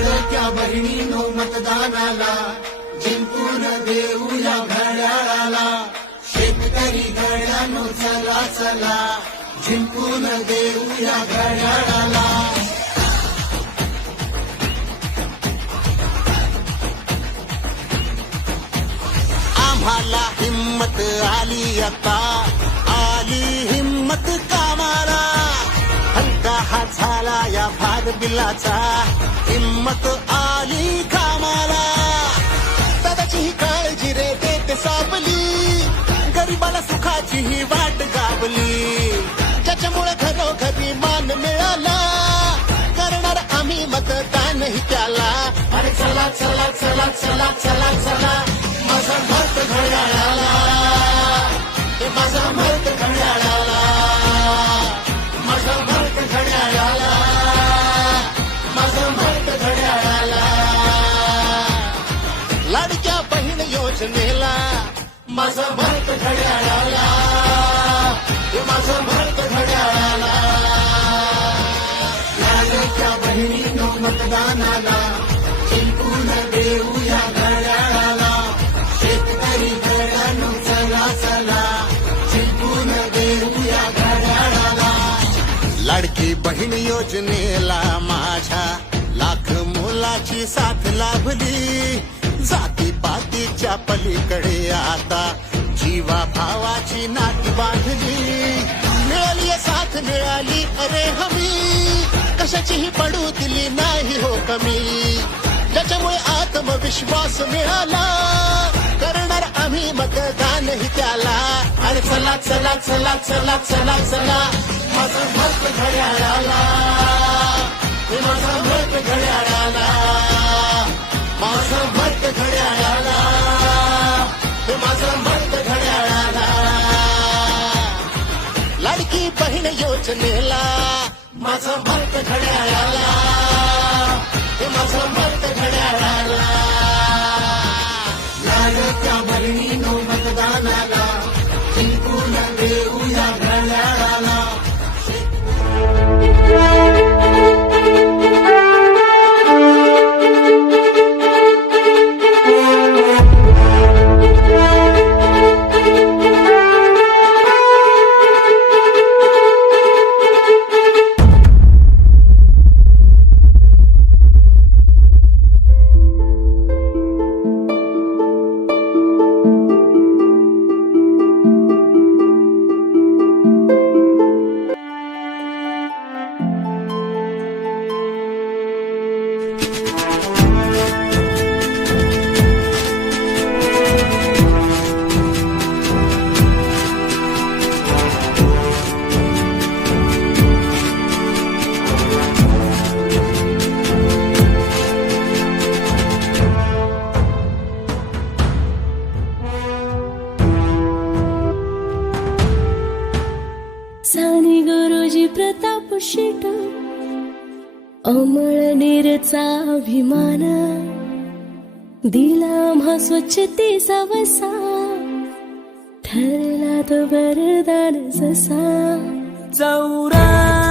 लाडक्या बहिणीनो मतदानाला जिंकून देऊया घड्याळाला. शेतकरी घड्यानो चला चला जिंकून देऊया घड्याळाला. आम्हाला हिम्मत आली आता. झाला या भाग बिलाचा. हिम्मत आली कामाला. दादाची ही काळजी रे देते सावली गरीबाला सुखाची ही वाट गावली लाडक्या बहीण योजनेला माझा भरत घड्याळाला. माझा भरत घड्याळाला. लाडक्या बहिणीनो मतदानाला जिंकून देऊया घड्याळाला. शेतकरी घड्यानो चला चला जिंकून देऊया घड्याळाला. लाडकी बहीण योजनेला माझ्या लाख मुलाची साथ लाभली. पातीच्या पलीकडे आता जीवा भावाची नाती बांधली. मिळाली साथ मिळाली अरे हमी. कशाचीही पडू दिली नाही हो कमी. त्याच्यामुळे आत्मविश्वास मिळाला करणार आम्ही मतदानही त्याला. अरे चला चला चला चला चला चला. बहीण योजनेला माझं मत घड्याळाला. माझा भक्त घड्याळाला. शेट अमळ निरचा अभिमान. दिला आम्हा स्वच्छतेचा वसा ठरला तो वरदान जसा. चौरा